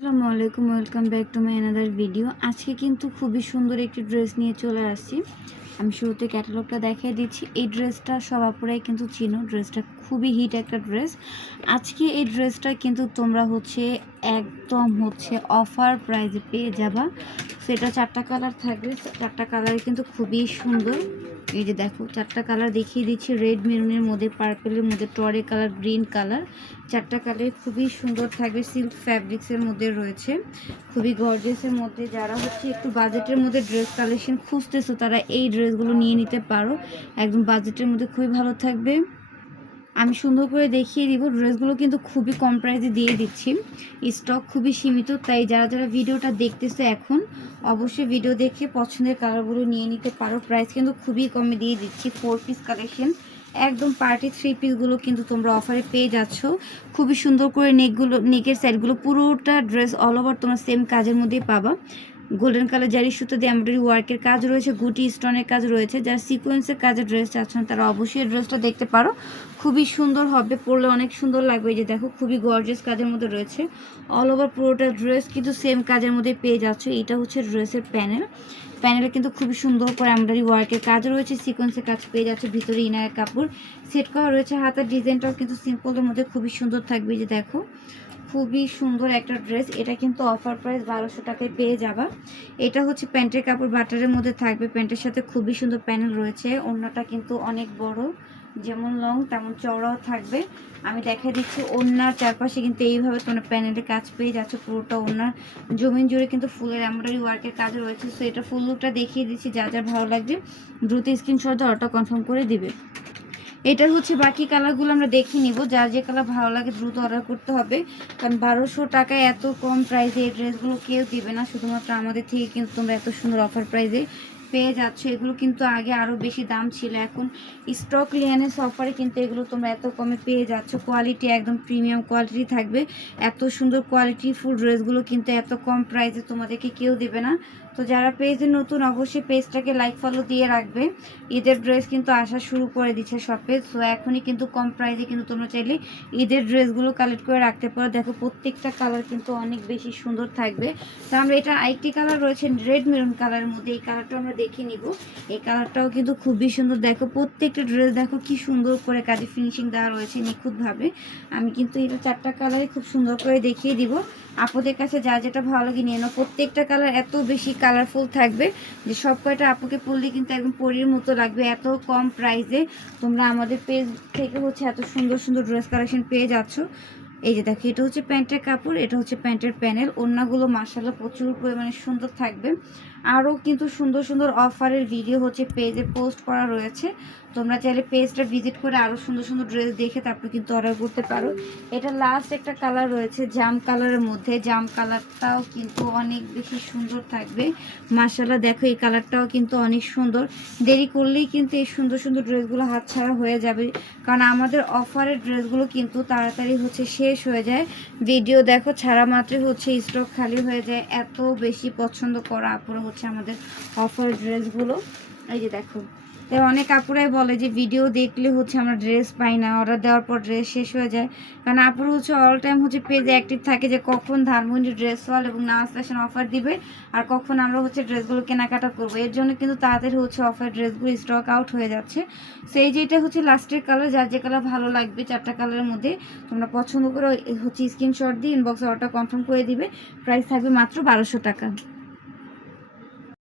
আসসালামু আলাইকুম welcome back to my another video আজকে কিন্তু খুবই সুন্দর একটি ড্রেস নিয়ে চলে আসছি। আমি শুরুতে ক্যাটালগটা দেখিয়ে দিচ্ছি। এই ড্রেসটা সব আপুরাই কিন্তু চিনো। ড্রেসটা খুবই হিট একটা ড্রেস আজকে এই ড্রেসটা কিন্তু তোমরা হচ্ছে একদম হচ্ছে অফার প্রাইজে পেয়ে যাবা। সেটা চারটা কালার থাকবে। চারটা কালার কিন্তু খুবই সুন্দর। এই যে দেখো, চারটা কালার দেখিয়ে দিচ্ছি। রেড মেরুনের মধ্যে পার্পেলের মধ্যে টরে কালার গ্রিন কালার চারটা কালার খুবই সুন্দর থাকবে। সিল্ক ফ্যাব্রিক্সের মধ্যে রয়েছে। খুবই গর্জেসের মধ্যে যারা হচ্ছে একটু বাজেটের মধ্যে ড্রেস কালেকশন খুঁজতেছো, তারা এই ড্রেসগুলো নিয়ে নিতে পারো। একদম বাজেটের মধ্যে খুবই ভালো থাকবে। আমি সুন্দর করে দেখিয়ে দিব। ড্রেসগুলো কিন্তু খুবই কম প্রাইসে দিয়ে দিচ্ছি। স্টক খুবই সীমিত, তাই যারা যারা ভিডিওটা দেখতেছে এখন, অবশ্যই ভিডিও দেখে পছন্দের কালারগুলো নিয়ে নিতে পারো। প্রাইস কিন্তু খুবই কমে দিয়ে দিচ্ছি ফোর পিস কালেকশন একদম পার্টি থ্রি পিসগুলো কিন্তু তোমরা অফারে পেয়ে যাচ্ছ। খুবই সুন্দর করে নেকগুলো নেকের সাইডগুলো পুরোটা ড্রেস অল ওভার তোমরা সেম কাজের মধ্যেই পাবা। গোল্ডেন কালার জারি সুতো দিয়ে এমব্রয়ডারি ওয়ার্কের কাজ রয়েছে, গুটি স্টোনের কাজ রয়েছে, যারা সিকোয়েন্সের কাজের ড্রেস চাচ্ছেন তারা অবশ্যই ড্রেসটা দেখতে পারো। খুবই সুন্দর হবে, পরলে অনেক সুন্দর লাগবে যে দেখো, খুবই গর্জিয়াস কাজের মধ্যে রয়েছে। অল ওভার পুরোটা ড্রেস কিন্তু সেম কাজের মধ্যে পেয়ে যাচ্ছ এটা হচ্ছে ড্রেসের প্যানেল প্যানেলে কিন্তু খুবই সুন্দর করে এমব্রয়ডারি ওয়ার্কের কাজ রয়েছে সিকোয়েন্সের কাজ পেয়ে যাচ্ছে, ভিতরে ইনার কাপড়। সেট করা রয়েছে, হাতের ডিজাইনটাও কিন্তু সিম্পলের মধ্যে খুবই সুন্দর থাকবে যে দেখো। খুবই সুন্দর একটা ড্রেস। এটা কিন্তু অফার প্রাইস বারোশো টাকায় পেয়ে যাবা। এটা হচ্ছে প্যান্টের কাপড়, বাটারের মধ্যে থাকবে। প্যান্টের সাথে খুবই সুন্দর প্যানেল রয়েছে। অন্যটা কিন্তু অনেক বড়। যেমন লং তেমন চওড়াও থাকবে। আমি দেখা দিচ্ছি ওনার চারপাশে কিন্তু এইভাবে তোমরা প্যানেলের কাজ পেয়ে যাচ্ছ। পুরোটা ওনার জমিন জুড়ে কিন্তু ফুলের এমব্রয়ডারি ওয়ার্কের কাজ রয়েছে। সো এটা ফুল লুকটা দেখিয়ে দিচ্ছি। যা যা ভালো লাগবে, দ্রুত স্ক্রিনশট দিয়ে অর্ডার কনফার্ম করে দিবে। এটার হচ্ছে বাকি কালারগুলো আমরা দেখে নিব। যার যে কালার ভালো লাগে দ্রুত অর্ডার করতে হবে। কারণ বারোশো টাকায় এত কম প্রাইসে এই ড্রেসগুলো কেউ দিবে না। শুধুমাত্র আমাদের থেকে কিন্তু তোমরা এত সুন্দর অফার প্রাইসে পেয়ে যাচ্ছ, এগুলো কিন্তু আগে আরও বেশি দাম ছিল। এখন স্টক লিয়ানের অফারে কিন্তু এগুলো তোমরা এত কমে পেয়ে যাচ্ছ। কোয়ালিটি একদম প্রিমিয়াম কোয়ালিটি থাকবে। এত সুন্দর কোয়ালিটি ফুল ড্রেসগুলো কিন্তু এত কম প্রাইসে তোমাদেরকে কেউ দেবে না। তো যারা পেজে নতুন, অবশ্যই পেজটাকে লাইক ফলো দিয়ে রাখবে। ঈদের ড্রেস কিন্তু আসা শুরু করে দিচ্ছে শপে সো এখনই কিন্তু কম প্রাইসে কিন্তু তোমরা চাইলে ঈদের ড্রেসগুলো কালেক্ট করে রাখতে পারো। দেখো প্রত্যেকটা কালার কিন্তু অনেক বেশি সুন্দর থাকবে। তো আমরা এটা আরেকটি কালার রয়েছে রেড মেরুন কালারের মধ্যে। এই কালারটা আমরা দেখে নিব। এই কালারটাও কিন্তু খুবই সুন্দর। দেখো, প্রত্যেকটা ড্রেস দেখো কি সুন্দর করে কাজে ফিনিশিং দেওয়া রয়েছে নিখুঁতভাবে। আমি কিন্তু এটা চারটা কালারে খুব সুন্দর করে দেখিয়ে দিব। আপুদের কাছে যা যেটা ভালো লাগে নিয়ে নাও। প্রত্যেকটা কালার এত বেশি কালারফুল থাকবে যে সব কয়টা আপুকে পরলে কিন্তু একদম পরির মতো লাগবে। এত কম প্রাইসে তোমরা আমাদের পেজ থেকে হচ্ছে এত সুন্দর সুন্দর ড্রেস কালেকশন পেয়ে যাচ্ছ। এই যে দেখো, এটা হচ্ছে প্যান্টের কাপড়, এটা হচ্ছে প্যান্টের প্যানেল। অন্যগুলো মার্শাল্লাহ প্রচুর পরিমাণে সুন্দর থাকবে। আরও কিন্তু সুন্দর সুন্দর অফারের ভিডিও হচ্ছে পেজে পোস্ট করা রয়েছে। তোমরা চাইলে পেজটা ভিজিট করে আরও সুন্দর সুন্দর ড্রেস দেখে তারপর কিন্তু অর্ডার করতে পারো। এটা লাস্ট একটা কালার রয়েছে, জাম কালারের মধ্যে। জাম কালারটাও কিন্তু অনেক বেশি সুন্দর থাকবে। মার্শাল্লাহ দেখো এই কালারটাও কিন্তু অনেক সুন্দর। দেরি করলেই কিন্তু এই সুন্দর সুন্দর ড্রেসগুলো হাতছাড়া হয়ে যাবে। কারণ আমাদের অফারের ড্রেসগুলো কিন্তু তাড়াতাড়ি হচ্ছে শেষ হয়ে যায়। ভিডিও দেখো, ছাড়া মাত্রই হচ্ছে স্টক খালি হয়ে যায়। এত বেশি পছন্দ করা আপুরা হচ্ছে আমাদের অফার ড্রেসগুলো এই যে দেখো। তাই অনেক আপুরাই বলে যে, ভিডিও দেখলে হচ্ছে আমরা ড্রেস পাই না অর্ডার দেওয়ার পর ড্রেস শেষ হয়ে যায়। কারণ আপুরা হচ্ছে অল টাইম হচ্ছে পেজে অ্যাক্টিভ থাকে যে, কখন ধানমন্ডি ড্রেস ওয়াল এবং নামাজ ফ্যাশন অফার দিবে আর কখন আমরা হচ্ছে ড্রেসগুলো কেনাকাটা করব। এর জন্য কিন্তু তাদের হচ্ছে অফার ড্রেসগুলো স্টক আউট হয়ে যাচ্ছে। সেই যেটা হচ্ছে লাস্টের কালার যার যে কালার ভালো লাগবে চারটা কালারের মধ্যে, তোমরা পছন্দ করে হচ্ছে স্ক্রিনশট দিয়ে ইনবক্সে অর্ডার কনফার্ম করে দিবে। প্রাইস থাকবে মাত্র বারোশো টাকা।